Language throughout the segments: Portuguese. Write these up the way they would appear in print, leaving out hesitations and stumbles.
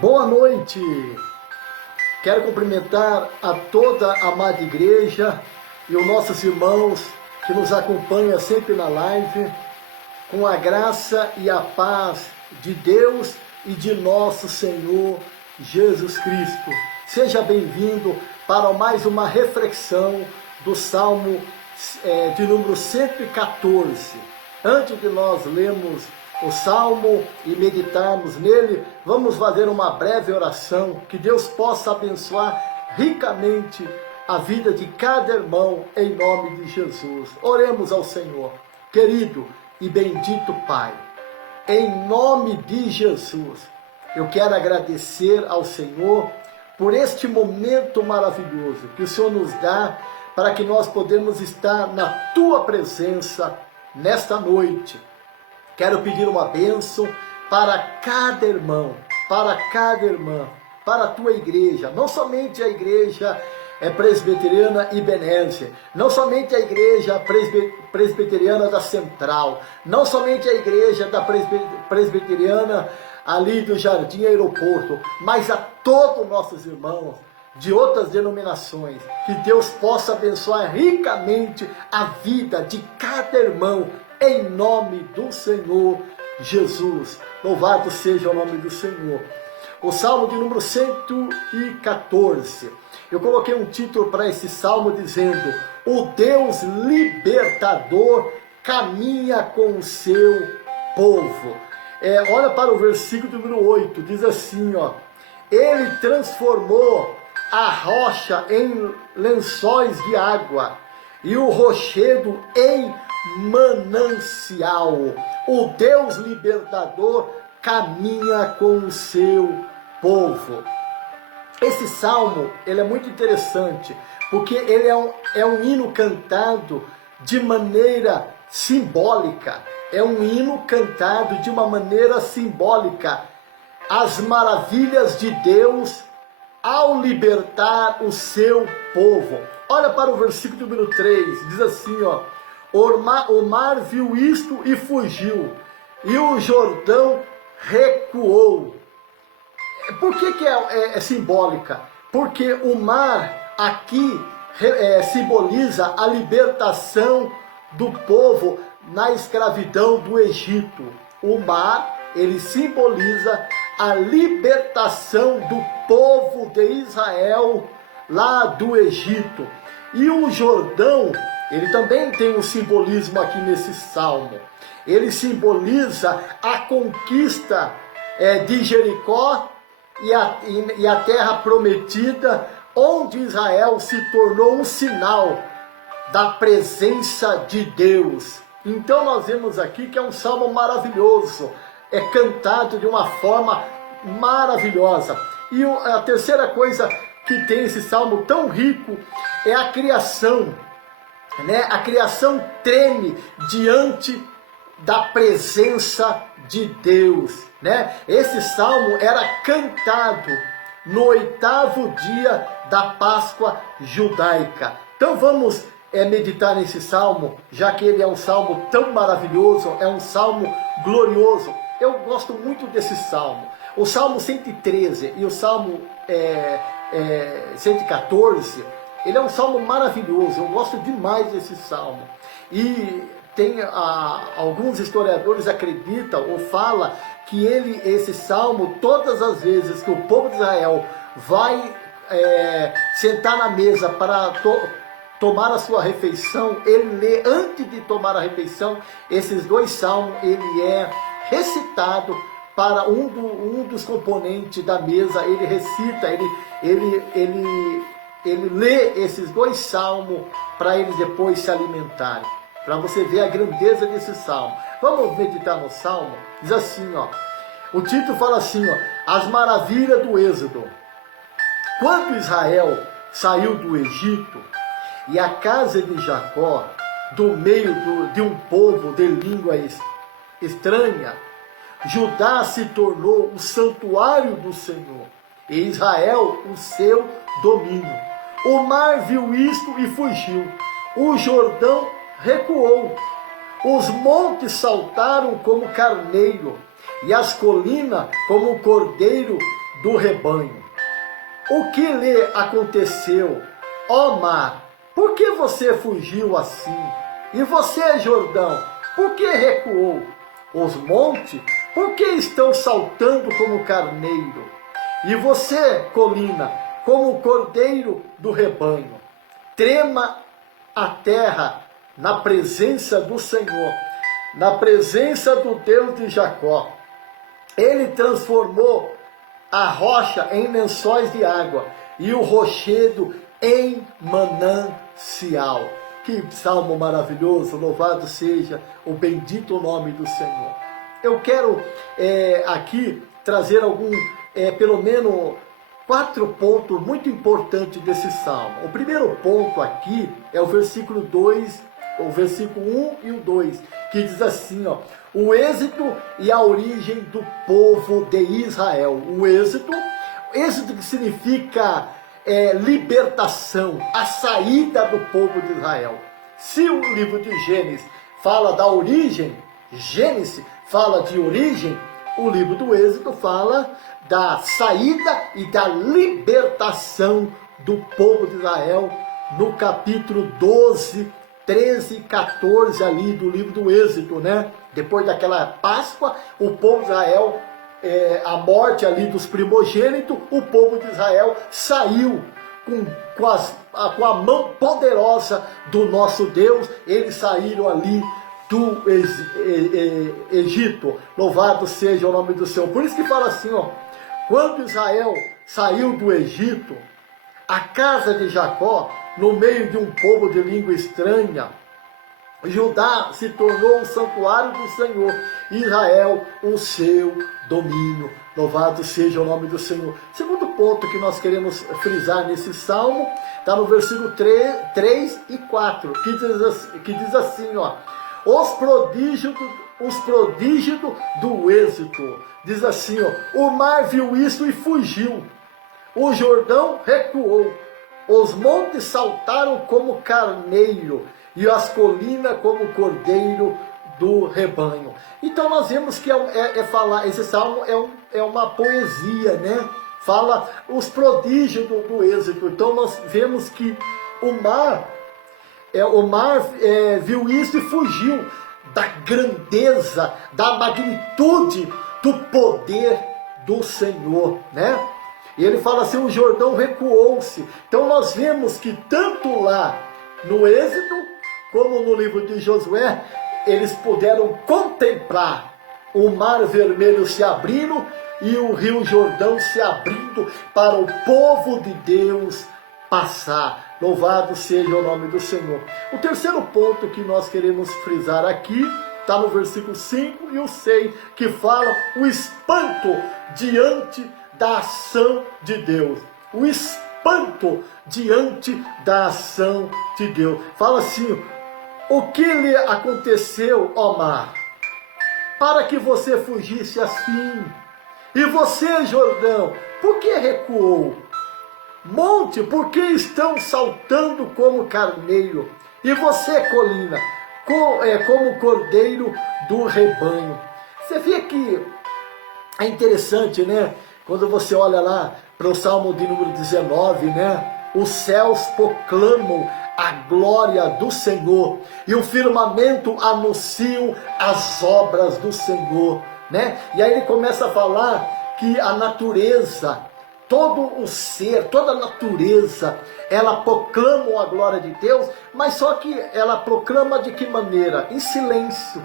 Boa noite! Quero cumprimentar a toda a amada igreja e os nossos irmãos que nos acompanham sempre na live, com a graça e a paz de Deus e de nosso Senhor Jesus Cristo. Seja bem-vindo para mais uma reflexão do Salmo de número 114. Antes de nós lermos o Salmo e meditarmos nele, vamos fazer uma breve oração, que Deus possa abençoar ricamente a vida de cada irmão, em nome de Jesus. Oremos ao Senhor. Querido e bendito Pai, em nome de Jesus, eu quero agradecer ao Senhor por este momento maravilhoso que o Senhor nos dá para que nós podemos estar na Tua presença nesta noite. Quero pedir uma bênção para cada irmão, para cada irmã, para a Tua igreja, não somente a igreja presbiteriana Ebenezer, não somente a igreja presbiteriana da Central, não somente a igreja da presbiteriana ali do Jardim Aeroporto, mas a todos nossos irmãos de outras denominações, que Deus possa abençoar ricamente a vida de cada irmão, em nome do Senhor Jesus. Louvado seja o nome do Senhor. O Salmo de número 114. Eu coloquei um título para esse Salmo dizendo: o Deus libertador caminha com o seu povo. Olha para o versículo número 8, diz assim, ó: Ele transformou a rocha em lençóis de água e o rochedo em manancial. O Deus libertador caminha com o seu povo. Esse salmo, ele é muito interessante, porque ele é um hino cantado de maneira simbólica. É um hino cantado de uma maneira simbólica. As maravilhas de Deus ao libertar o seu povo. Olha para o versículo número 3, diz assim, ó: o mar viu isto e fugiu, e o Jordão recuou. Por que é simbólica? Porque o mar aqui simboliza a libertação do povo na escravidão do Egito. O mar, ele simboliza a libertação do povo de Israel lá do Egito. E o Jordão, ele também tem um simbolismo aqui nesse salmo. Ele simboliza a conquista de Jericó e a terra prometida, onde Israel se tornou um sinal da presença de Deus. Então nós vemos aqui que é um salmo maravilhoso, é cantado de uma forma maravilhosa. E a terceira coisa que tem esse salmo tão rico é a criação. A criação treme diante da presença de Deus. Esse salmo era cantado no 8º dia da Páscoa judaica. Então vamos meditar nesse salmo, já que ele é um salmo tão maravilhoso, é um salmo glorioso. Eu gosto muito desse salmo. O Salmo 113 e o Salmo 114, ele é um salmo maravilhoso. Eu gosto demais desse salmo. E alguns historiadores acreditam ou falam que esse salmo, todas as vezes que o povo de Israel vai sentar na mesa para tomar a sua refeição, ele lê, antes de tomar a refeição, esses dois salmos, ele é recitado para um dos componentes da mesa. Ele recita, ele lê esses dois salmos para eles depois se alimentarem, para você ver a grandeza desse salmo. Vamos meditar no salmo. Diz assim, ó, o título fala assim, ó: as maravilhas do Êxodo. Quando Israel saiu do Egito e a casa de Jacó do meio de um povo de língua estranha, Judá se tornou o santuário do Senhor, e Israel o seu domínio. O mar viu isto e fugiu, o Jordão recuou, os montes saltaram como carneiro, e as colinas como cordeiro do rebanho. O que lhe aconteceu, ó mar? Por que você fugiu assim? E você, Jordão, por que recuou? Os montes, por que estão saltando como carneiro? E você, colina, como o cordeiro do rebanho. Trema a terra na presença do Senhor, na presença do Deus de Jacó. Ele transformou a rocha em lençóis de água e o rochedo em manancial. Que salmo maravilhoso, louvado seja o bendito nome do Senhor. Eu quero aqui trazer pelo menos 4 pontos muito importantes desse salmo. O primeiro ponto aqui é o versículo 2, o versículo 1 e o 2, que diz assim, ó: o êxito e a origem do povo de Israel. O êxito que significa libertação, a saída do povo de Israel. Se o livro de Gênesis fala da origem, Gênesis fala de origem, o livro do Êxodo fala da saída e da libertação do povo de Israel, no capítulo 12, 13 e 14 ali do livro do Êxodo, né? Depois daquela Páscoa, o povo de Israel, a morte ali dos primogênitos, o povo de Israel saiu com a mão poderosa do nosso Deus. Eles saíram ali do Egito. Louvado seja o nome do Senhor. Por isso que fala assim, ó: quando Israel saiu do Egito, a casa de Jacó, no meio de um povo de língua estranha, Judá se tornou o santuário do Senhor, Israel o seu domínio. Louvado seja o nome do Senhor. Segundo ponto que nós queremos frisar nesse salmo, está no versículo 3 e 4, que diz assim, ó: os prodígios do êxito. Diz assim, ó: o mar viu isso e fugiu, o Jordão recuou, os montes saltaram como carneiro, e as colinas como cordeiro do rebanho. Então nós vemos que esse salmo é uma poesia, né? Fala os prodígios do êxito. Então nós vemos que o mar viu isso e fugiu da grandeza, da magnitude do poder do Senhor, né? E ele fala assim: o Jordão recuou-se. Então nós vemos que tanto lá no Êxodo como no livro de Josué, eles puderam contemplar o mar vermelho se abrindo e o rio Jordão se abrindo para o povo de Deus passar. Louvado seja o nome do Senhor. O terceiro ponto que nós queremos frisar aqui está no versículo 5 e o 6, que fala o espanto diante da ação de Deus. O espanto diante da ação de Deus. Fala assim: o que lhe aconteceu, ó mar, para que você fugisse assim? E você, Jordão, por que recuou? Monte, por que estão saltando como carneiro? E você, colina, como cordeiro do rebanho. Você vê que é interessante, né? Quando você olha lá para o Salmo de número 19, né? Os céus proclamam a glória do Senhor e o firmamento anunciam as obras do Senhor, né? E aí ele começa a falar que a natureza, todo o ser, toda a natureza, ela proclama a glória de Deus, mas só que ela proclama de que maneira? Em silêncio,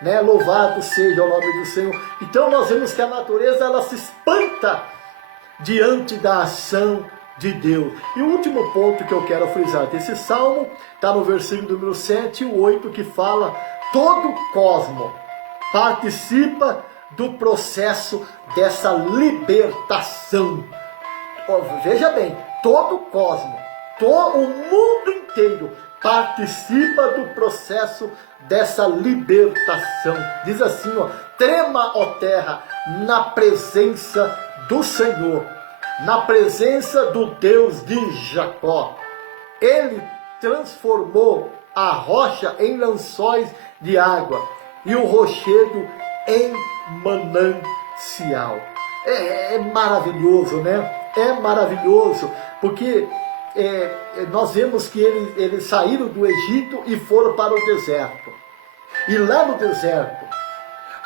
né? Louvado seja o nome do Senhor. Então nós vemos que a natureza, ela se espanta diante da ação de Deus. E o último ponto que eu quero frisar desse salmo está no versículo número 7 e 8, que fala: todo o cosmos participa do processo dessa libertação. Veja bem, todo o cosmos, todo o mundo inteiro participa do processo dessa libertação. Diz assim, ó: trema, ó terra, na presença do Senhor, na presença do Deus de Jacó. Ele transformou a rocha em lençóis de água e o rochedo em manancial. É maravilhoso, né? É maravilhoso, porque nós vemos que eles saíram do Egito e foram para o deserto. E lá no deserto,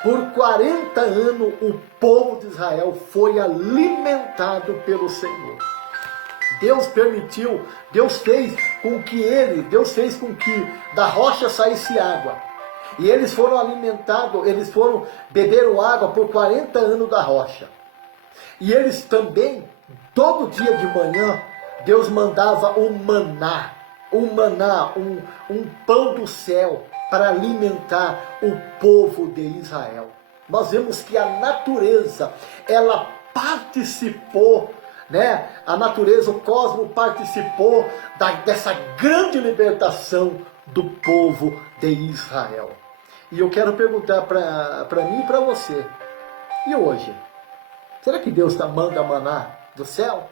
por 40 anos, o povo de Israel foi alimentado pelo Senhor. Deus permitiu, Deus fez com que da rocha saísse água. E eles foram alimentados, beberam água por 40 anos da rocha. E eles também, todo dia de manhã, Deus mandava um maná, um pão do céu, para alimentar o povo de Israel. Nós vemos que a natureza, ela participou, né? A natureza, o cosmos participou dessa grande libertação do povo de Israel. E eu quero perguntar para mim e para você, e hoje? Será que Deus manda maná do céu?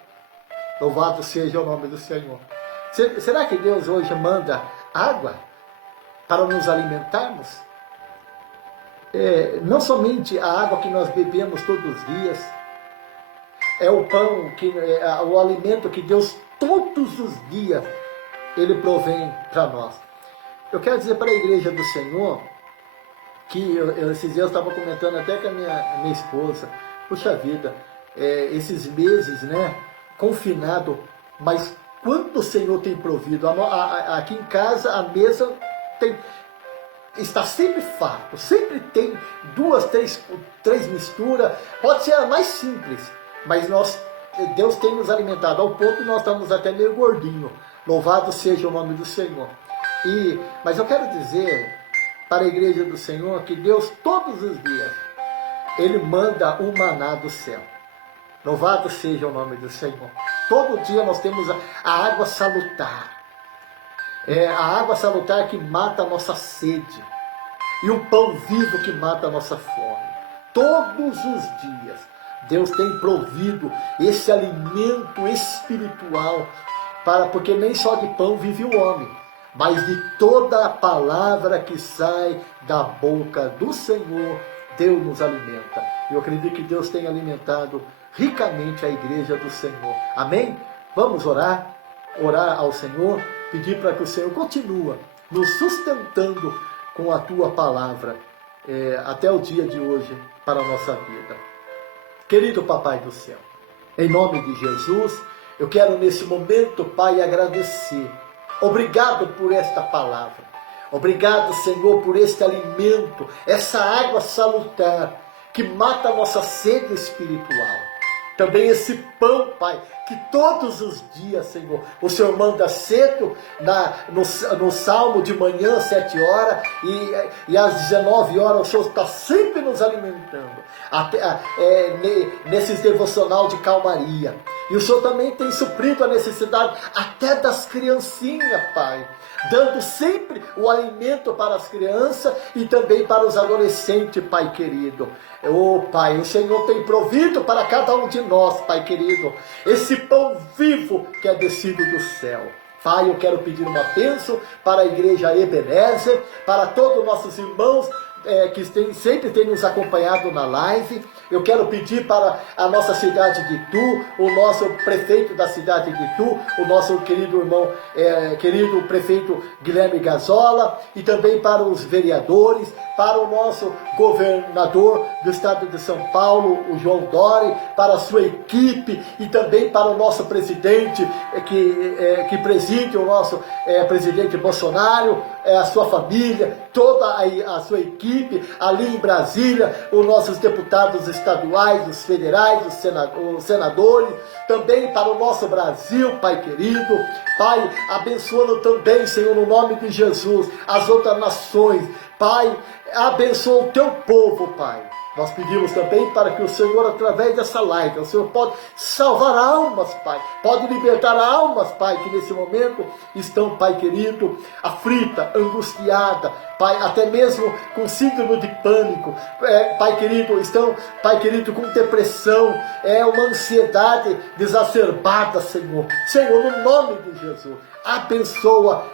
Louvado seja o nome do Senhor. Será que Deus hoje manda água para nos alimentarmos? Não somente a água que nós bebemos todos os dias, é o pão, o alimento que Deus todos os dias Ele provém para nós. Eu quero dizer para a igreja do Senhor, que esses dias eu estava comentando até com a minha esposa, puxa vida, esses meses, né, confinado, mas quanto o Senhor tem provido. Aqui em casa a mesa está sempre farto, sempre tem 2, 3 misturas, pode ser a mais simples, mas Deus tem nos alimentado ao ponto que nós estamos até meio gordinho. Louvado seja o nome do Senhor. Mas eu quero dizer para a igreja do Senhor que Deus todos os dias Ele manda o maná do céu. Louvado seja o nome do Senhor. Todo dia nós temos a água salutar. A água salutar que mata a nossa sede. E o pão vivo que mata a nossa fome. Todos os dias Deus tem provido esse alimento espiritual, porque nem só de pão vive o homem, mas de toda a palavra que sai da boca do Senhor, Deus nos alimenta. Eu acredito que Deus tem alimentado ricamente a igreja do Senhor. Amém? Vamos orar ao Senhor, pedir para que o Senhor continue nos sustentando com a tua palavra até o dia de hoje para a nossa vida. Querido Papai do céu, em nome de Jesus, eu quero nesse momento, Pai, agradecer. Obrigado por esta palavra. Obrigado, Senhor, por este alimento, essa água salutar que mata a nossa sede espiritual. Também esse pão, Pai, que todos os dias, Senhor, o Senhor manda cedo, no Salmo de manhã, 7 horas, e às 19 horas, o Senhor está sempre nos alimentando, nesses devocional de calmaria. E o Senhor também tem suprido a necessidade até das criancinhas, Pai, dando sempre o alimento para as crianças e também para os adolescentes, Pai querido. Pai, o Senhor tem provido para cada um de nós, Pai querido, esse pão vivo que é descido do céu. Pai, eu quero pedir uma bênção para a igreja Ebenezer, para todos os nossos irmãos que sempre tem nos acompanhado na live. Eu quero pedir para a nossa cidade de Itu, o nosso prefeito da cidade de Itu, o nosso querido irmão, querido prefeito Guilherme Gazola, e também para os vereadores, para o nosso governador do estado de São Paulo, o João Dori, para a sua equipe, e também para o nosso presidente, que preside o nosso presidente Bolsonaro, a sua família, toda a sua equipe, ali em Brasília, os nossos deputados estaduais, os federais, os senadores, também para o nosso Brasil, Pai querido. Pai, abençoando também, Senhor, no nome de Jesus, as outras nações. Pai, abençoa o teu povo, Pai. Nós pedimos também para que o Senhor, através dessa live, o Senhor pode salvar almas, Pai. Pode libertar almas, Pai, que nesse momento estão, Pai querido, aflita, angustiada, Pai, até mesmo com síndrome de pânico. Pai querido, estão, Pai querido, com depressão, uma ansiedade exacerbada, Senhor. Senhor, no nome de Jesus, abençoa.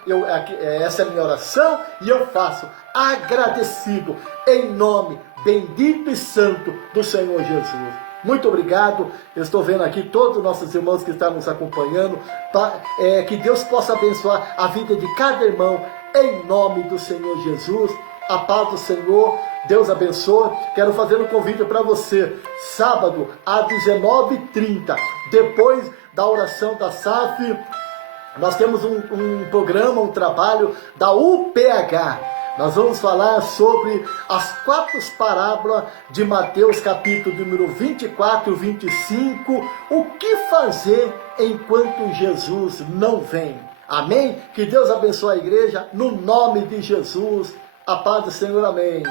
Essa é a minha oração e eu faço agradecido em nome bendito e santo do Senhor Jesus. Muito obrigado. Eu estou vendo aqui todos os nossos irmãos que estão nos acompanhando. Que Deus possa abençoar a vida de cada irmão, em nome do Senhor Jesus. A paz do Senhor, Deus abençoe. Quero fazer um convite para você, sábado às 19h30, depois da oração da SAF, nós temos um programa, um trabalho da UPH. Nós vamos falar sobre as 4 parábolas de Mateus, capítulo número 24 e 25. O que fazer enquanto Jesus não vem? Amém? Que Deus abençoe a igreja, no nome de Jesus. A paz do Senhor, amém.